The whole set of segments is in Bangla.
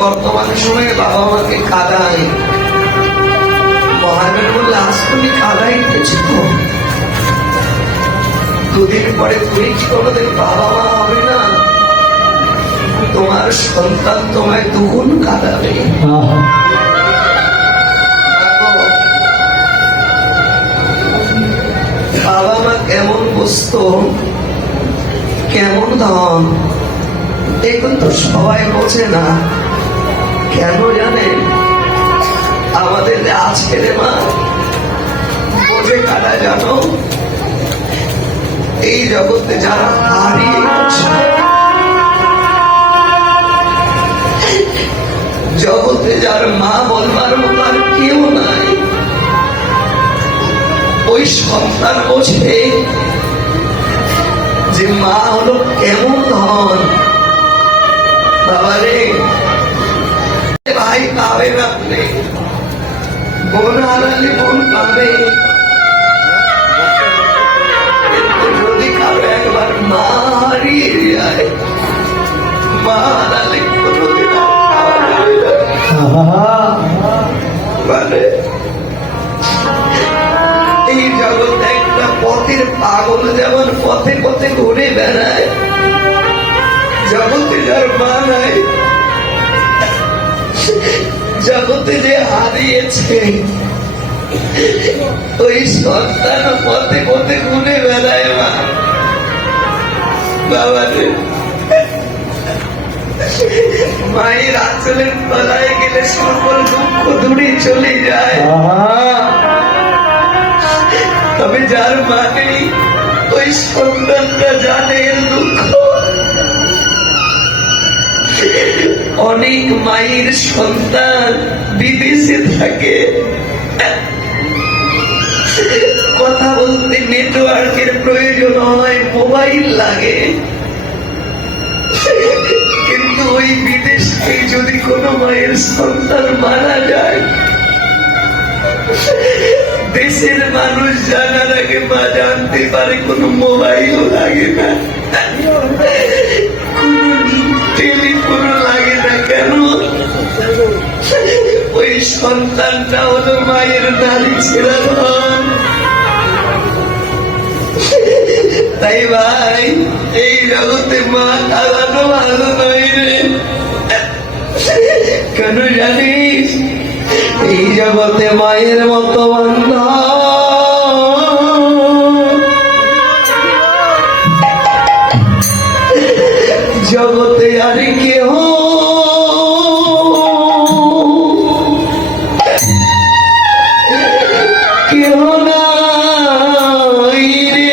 বর্তমান সময়ে বাবা মাকে কাঁদায়, মহাবীর বললে আজ তুমি কাঁদাইতেছ, দুদিন পরে তুমি কি কোনোদিন বাবা মা হবে না? তোমার সন্তান তোমায় দুগুণ কাঁদাবে। বাবা মা কেমন বস্তু, কেমন ধন, এখন তো সবাই বোঝে না। কেন জানে? আমাদের যে আজকের মা বোঝে কারা জানো? এই জগতে যারা হারিয়ে গেছে, জগতে যার মা বলবার মতো আর কেউ নাই, ওই সন্তান বোঝে যে মা হলো কেমন ধন। বাবারে, ভাই পাবে না, আপনি বোন হারালে বোন পাবে, যদি কারো একবার মা হারিয়ে যায়, মা হারালে কোনোদিন মানে এই জগতে একটা পথের পাগল যেমন পথে পথে ঘুরে বেড়ায়, জগতে যার মা নাই, জগতে যে হারিয়েছে ওই সন্তান পথে পথে ঘুরে বেড়ায়। মা বাবারে, মায়ের আঁচলের তলায় গেলে সকল দুঃখ দূরে চলে যায়। তবে যার মা নেই, ওই সন্তানটা জানে এর দুঃখ। অনেক মায়ের সন্তান বিদেশে থাকে, কথা বলতে নেটওয়ার্কের প্রয়োজন হয়, মোবাইল লাগে, কিন্তু ওই বিদেশ থেকে যদি কোনো মায়ের সন্তান মারা যায়, দেশের মানুষ জানার আগে মা জানতে পারে, কোনো মোবাইল লাগে না, টেলিফোন লাগে না। কেন? ওই সন্তানটা হলো মায়ের নারী ছেড়া ধন। তাই ভাই, এই জগতে মা কাঁদানো ভালো নয় রে। কেন জানিস? এই জগতে মায়ের মতো বান্ধব জগতে আর কেহ কেহ নাই রে।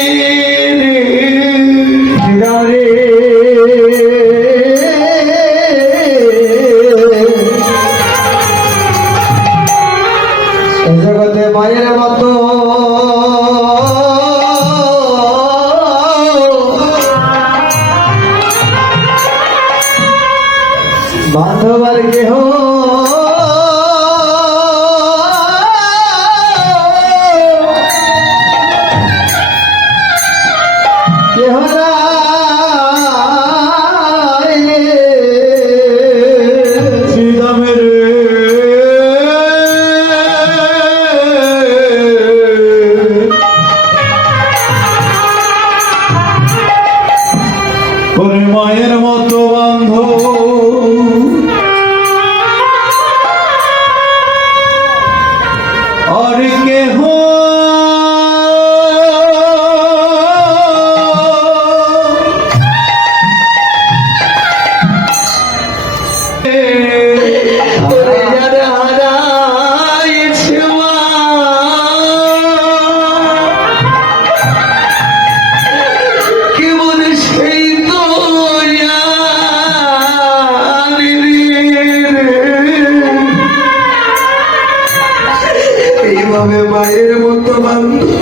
জগতে মায়ের মতো বান্ধব আর কেহ কেহ শ্রীরামের মায়ের মতো বান্ধব আর কেহ মায়ের মতো বান্ধব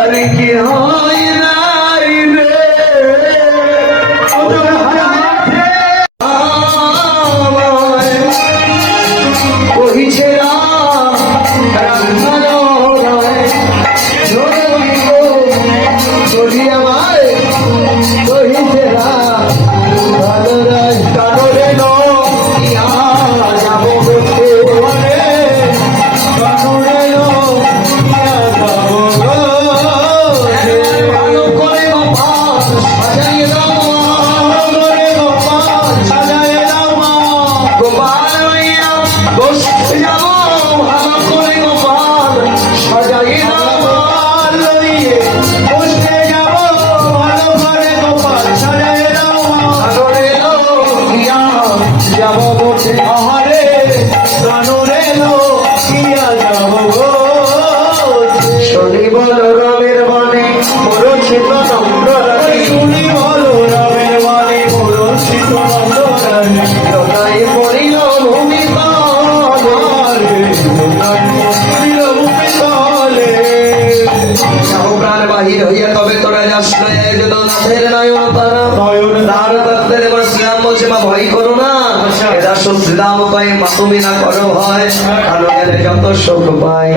আর কি হয় নাই রে। মা ভয় করো না, এরা শ্রীরাম পায় মা তুমি না করো ভয়, কালো গেলে যত সুখ পায়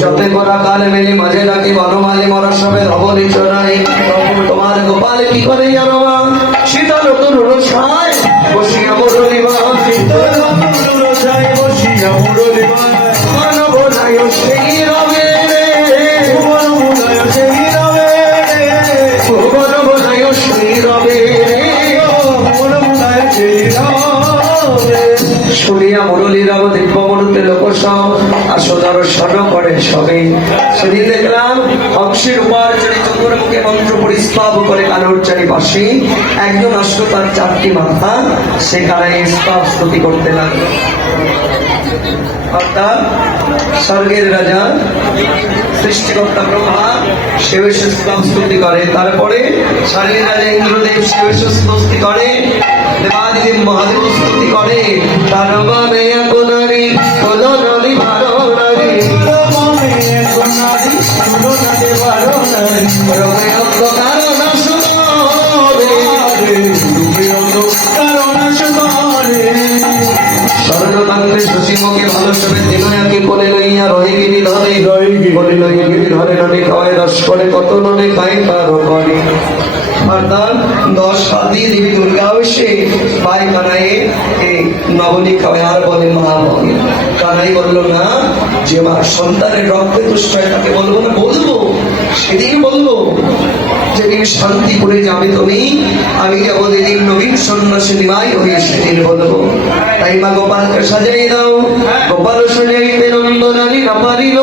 সতে করা কাল মেলি মাঝে ডাকি বনমালী মরসবে ধবলি চড়াই। তোমার গোপাল কি করে জানো মা, শীতল তরুণ ছায় বসিয়া মুরলি মা, শীতল তরুণ ছায় বসিয়া মুরলি মা, মানব নাই সেই রবে রে, মানব নাই সেই রবে রে, মানব নাই সেই রবে রে, মানব নাই সেই রবে। শুনিয়া মুরলী রাব দিব্য মরুতে লোকসব আসদার স্বর্ণ করে সবে। সেদিন দেখলাম অংশের উপার্জনে চতুর মুখে মন্ত্র পরিস্তাব করে কানোর চারিপাশে একজন আসলো, তার চারটি মাথা, সে কানায় স্তব স্তুতি করতে লাগলো। অর্থাৎ স্বর্গের রাজা সৃষ্টিকর্তা ব্রহ্মা সে এসে স্তব স্তুতি করে, তারপরে স্বর্গের রাজা ইন্দ্রদেব সে এসে স্তুতি করে, দেবাদিদেব মহাদেব স্তুতি করে। তার মানে কোনারি হলো নদী ভালো নারী, স্বর্ণকান্তে শশীমুখে ভালো সবে দিনয়াকে কোলে লইয়া রহে গিরি ধরে, কোলে লইয়া গিরি ধরে নদী খাওয়ায় রস করে, কত নদী খাই তারও করে। অর্থাৎ 10 হাত দিয়ে দেবী দুর্গা এসে পায় কানাই এই নবনী খাওয়ায়, আর বলে মা বলে। কানাই বললো না যে মা সন্তানের রক্তে তুষ্ট হয় তাকে বলবো না, বলবো সেদিন বলবো যেদিন শান্তি করে যাবে তুমি, আমি যাবো যেদিন নবীন সন্ন্যাসী নিমাই হয়ে সেদিন বলবো। তাই মা গোপালকে সাজাই দাও, গোপাল সাজাইতে নন্দনারী না পারিল।